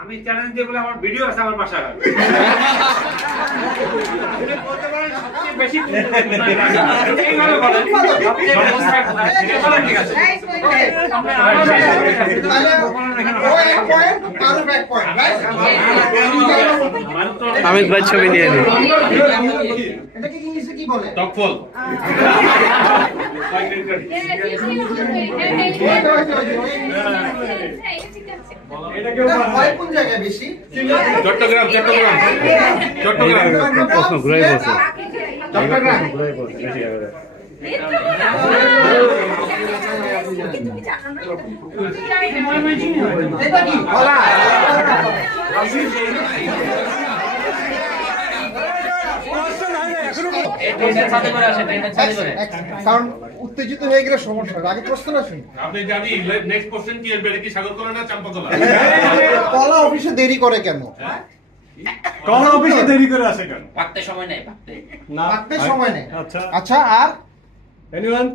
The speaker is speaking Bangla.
আমি চ্যালেঞ্জ দিয়ে বলে আমার ভিডিও আছে আমার বাসায়। বলতে পারেন সবচেয়ে বেশি এইভাবে বলেন সবচেয়ে ঠিক আছে। আমিত ভাই ছবি নিয়ে নিন। এটাকে ইংলিশে কি বলে? টকফল। এটা হয় কোন জায়গায় বেশি? চট্টগ্রাম। প্রশ্ন ঘুরাই বলছে। চট্টগ্রাম। এটা কি? কারণ উত্তেজিত হয়ে গেলে সমস্যা। আগে প্রশ্নটা শুনি। আপনি জানি নেক্সট কোশ্চেন কি এর কি সাগর কলা না চাম্পা কলা? কলা অফিসে দেরি করে কেন? কলা অফিসে দেরি করে আসে কেন? পাকতে সময় নেই, পাকতে সময় নেই। আচ্ছা আর এনিওয়ান